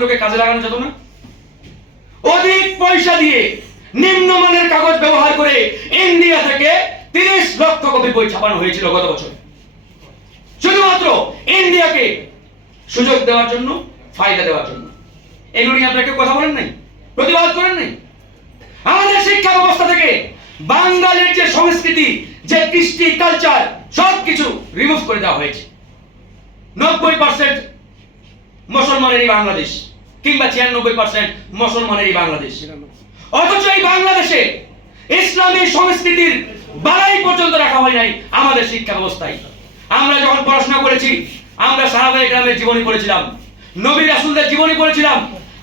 কাগজগুলোকে কাজে লাগানো যেত না? অধিক পয়সা দিয়ে নিম্নমানের কাগজ ব্যবহার করে ইন্ডিয়া থেকে 30 লক্ষ কপি বই ছাপানো হয়েছিল গত বছর, শুধুমাত্র ইন্ডিয়াকে সুযোগ দেওয়ার জন্য, ফায়দা দেওয়ার জন্য। এগুলো নিয়ে আপনারা কেউ কথা বলেন নাই, প্রতিবাদ করেন নাই। আমাদের শিক্ষা ব্যবস্থা থেকে বাঙালির যে সংস্কৃতি, যে কৃষ্টি, কালচার, সবকিছু রিমুভ করে দেওয়া হয়েছে। 90% মুসলমানেরই বাংলাদেশ, কিংবা 96% মুসলমানেরই বাংলাদেশ। অথচ এই বাংলাদেশে ইসলামী সংস্কৃতির বাড়াই পর্যন্ত রাখা হয় নাই আমাদের শিক্ষা ব্যবস্থায়। আমরা যখন পড়াশোনা করেছি, আমরা সাহাবায়ে কেরামের জীবনী পড়েছিলাম, নবী রাসূলদের জীবনী পড়েছিলাম।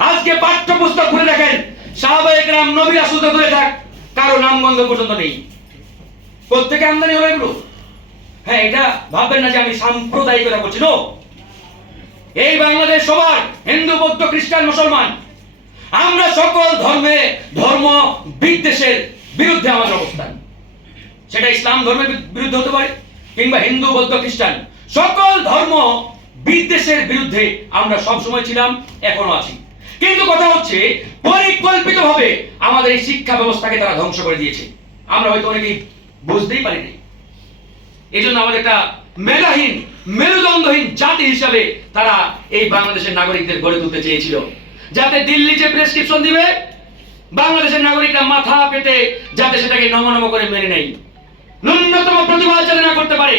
আজকে পাঠ্যপুস্তক খুলে দেখেন, সাহাবায়ে কেরাম, নবী রাসূল তো দূরে থাক, কারো নামগন্ধ পর্যন্ত নেই। কোত্থেকে আমদানি হলো এগুলো? হ্যাঁ, এটা ভাববেন না যে আমি সাম্প্রদায়িকতা করছি। নো, এই বাংলাদেশ সবার, হিন্দু, বৌদ্ধ, খ্রিস্টান, মুসলমান, আমরা সকল ধর্ম বিদ্বেষের বিরুদ্ধে আমাদের অবস্থান। সেটা ইসলাম ধর্মের বিরুদ্ধে হতে পারে, কিংবা হিন্দু, বৌদ্ধ, খ্রিস্টান, সকল ধর্ম বিদ্বেষের বিরুদ্ধে আমরা সব সময় ছিলাম, এখনো আছি। কিন্তু কথা হচ্ছে, পরিকল্পিতভাবে আমাদের এই শিক্ষা ব্যবস্থাকে তারা ধ্বংস করে দিয়েছে। আমরা হয়তো অনেকেই বুঝতেই পারিনি। এই জন্য আমাদের একটা মেধাহীন, মেরুদণ্ডহীন জাতি হিসাবে তারা এই বাংলাদেশের নাগরিকদের গড়ে তুলতে চেয়েছিল, যাতে দিল্লি যে প্রেসক্রিপশন দিবে, বাংলাদেশের নাগরিকরা মাথা পেতে যাতে সেটাকে নম করে মেনে নেয়, ন্যূনতম প্রতিবাদ যাতে না করতে পারে।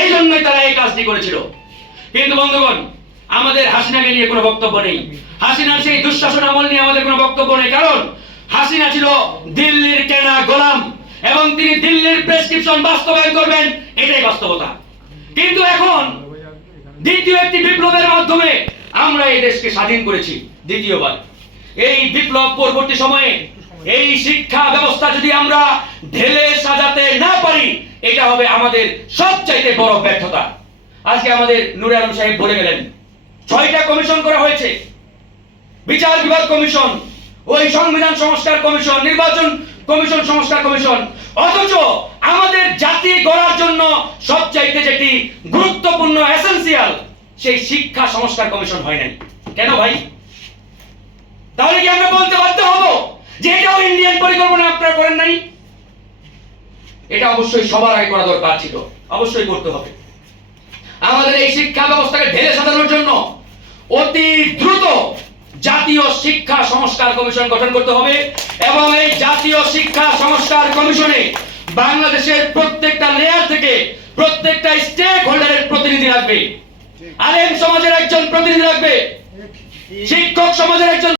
এই জন্যই তারা এই কাজটি করেছিল। কিন্তু বন্ধুগণ, আমাদের হাসিনাকে নিয়ে কোনো বক্তব্য নেই। হাসিনার সেই দুঃশাসন আমল নিয়ে আমাদের কোনো বক্তব্য নেই, কারণ হাসিনা ছিল দিল্লির কেনা গোলাম, এবং তিনি দিল্লির প্রেসক্রিপশন বাস্তবায়ন করবেন, এটাই বাস্তবতা। কিন্তু এখন দ্বিতীয় একটি বিপ্লবের মাধ্যমে আমরা এই দেশকে স্বাধীন করেছি, দ্বিতীয়বার। এই বিপ্লব পরবর্তী সময়ে এই শিক্ষা ব্যবস্থা যদি আমরা ঢেলে সাজাতে না পারি, এটা হবে আমাদের সবচাইতে বড় ব্যর্থতা। আজকে আমাদের নূরে আলম সাহেব বলে গেলেন, 6টা কমিশন করা হয়েছে, বিচার বিভাগ কমিশন, ওই সংবিধান সংস্কার কমিশন, নির্বাচন কমিশন, সংস্কার কমিশন। অথচ আমাদের জাতি গড়ার জন্য সবচাইতে যেটি গুরুত্বপূর্ণ, এসেনশিয়াল, সেই শিক্ষা সংস্কার কমিশন হয় নাই। কেন ভাই? তাহলে কি আমরা বলতে বাধ্য হব যে এটাও ইন্ডিয়ান পরিকল্পনা আপনারা করেন নাই? এটা অবশ্যই সবার আগে করা দরকার ছিল, অবশ্যই করতে হবে। আমাদের এই শিক্ষা ব্যবস্থাকে ঢেলে সাজানোর জন্য অতি দ্রুত জাতীয় শিক্ষা সংস্কার কমিশন গঠন করতে হবে, এবং এই জাতীয় শিক্ষা সংস্কার কমিশনে বাংলাদেশের প্রত্যেকটা লেয়ার থেকে প্রত্যেকটা স্টেক হোল্ডারের প্রতিনিধি রাখবে। আলেম সমাজের একজন প্রতিনিধি রাখবে, শিক্ষক সমাজের একজন